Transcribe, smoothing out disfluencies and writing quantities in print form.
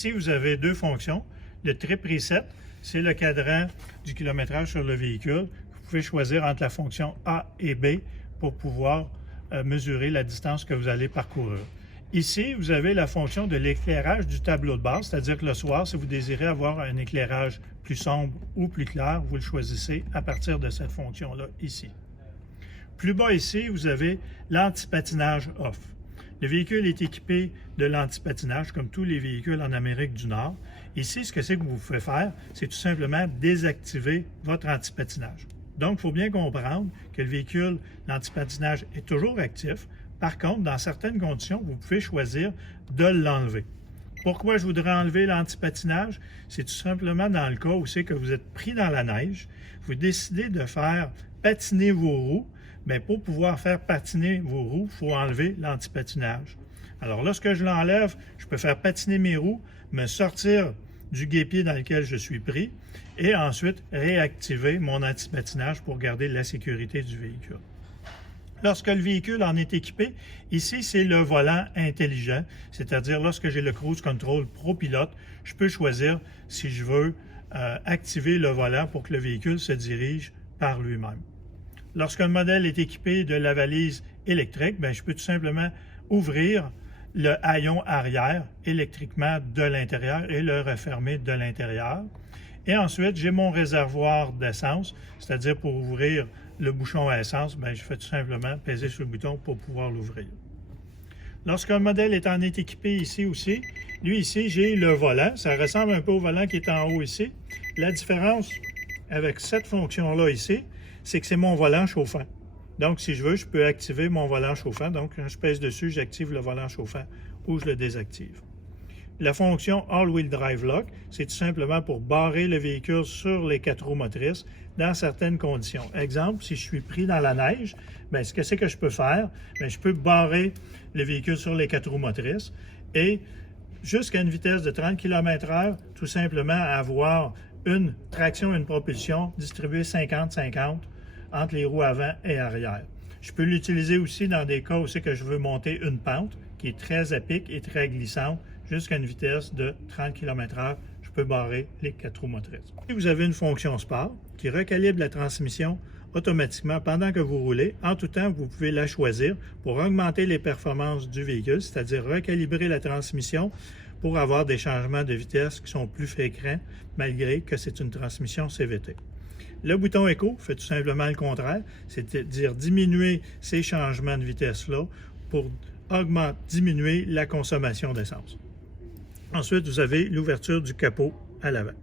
Ici, vous avez deux fonctions. Le Trip Reset, c'est le cadran du kilométrage sur le véhicule. Vous pouvez choisir entre la fonction A et B pour pouvoir mesurer la distance que vous allez parcourir. Ici, vous avez la fonction de l'éclairage du tableau de bord, c'est-à-dire que le soir, si vous désirez avoir un éclairage plus sombre ou plus clair, vous le choisissez à partir de cette fonction-là ici. Plus bas ici, vous avez l'antipatinage off. Le véhicule est équipé de l'antipatinage, comme tous les véhicules en Amérique du Nord. Ici, ce que c'est que vous pouvez faire, c'est tout simplement désactiver votre antipatinage. Donc, il faut bien comprendre que le véhicule, l'antipatinage est toujours actif. Par contre, dans certaines conditions, vous pouvez choisir de l'enlever. Pourquoi je voudrais enlever l'antipatinage? C'est tout simplement dans le cas où c'est que vous êtes pris dans la neige, vous décidez de faire patiner vos roues. Bien, pour pouvoir faire patiner vos roues, il faut enlever l'antipatinage. Alors, lorsque je l'enlève, je peux faire patiner mes roues, me sortir du guépier dans lequel je suis pris et ensuite réactiver mon antipatinage pour garder la sécurité du véhicule. Lorsque le véhicule en est équipé, ici, c'est le volant intelligent, c'est-à-dire lorsque j'ai le Cruise Control Pro Pilote, je peux choisir si je veux activer le volant pour que le véhicule se dirige par lui-même. Lorsqu'un modèle est équipé de la valise électrique, bien, je peux tout simplement ouvrir le haillon arrière électriquement de l'intérieur et le refermer de l'intérieur. Et ensuite, j'ai mon réservoir d'essence, c'est-à-dire pour ouvrir le bouchon à essence, bien, je fais tout simplement peser sur le bouton pour pouvoir l'ouvrir. Lorsqu'un modèle est équipé ici aussi, lui ici, j'ai le volant. Ça ressemble un peu au volant qui est en haut ici. La différence avec cette fonction-là ici, c'est que c'est mon volant chauffant. Donc, si je veux, je peux activer mon volant chauffant. Donc, quand je pèse dessus, j'active le volant chauffant ou je le désactive. La fonction All-Wheel Drive Lock, c'est tout simplement pour barrer le véhicule sur les 4 roues motrices dans certaines conditions. Exemple, si je suis pris dans la neige, bien, ce que c'est que je peux faire? Bien, je peux barrer le véhicule sur les 4 roues motrices et jusqu'à une vitesse de 30 km/h, tout simplement avoir une traction et une propulsion distribuée 50-50 entre les roues avant et arrière. Je peux l'utiliser aussi dans des cas où c'est que je veux monter une pente qui est très à pic et très glissante jusqu'à une vitesse de 30 km/h. Je peux barrer les 4 roues motrices. Et vous avez une fonction Sport qui recalibre la transmission automatiquement pendant que vous roulez. En tout temps, vous pouvez la choisir pour augmenter les performances du véhicule, c'est-à-dire recalibrer la transmission pour avoir des changements de vitesse qui sont plus fréquents malgré que c'est une transmission CVT. Le bouton Eco fait tout simplement le contraire, c'est-à-dire diminuer ces changements de vitesse-là pour diminuer la consommation d'essence. Ensuite, vous avez l'ouverture du capot à l'avant.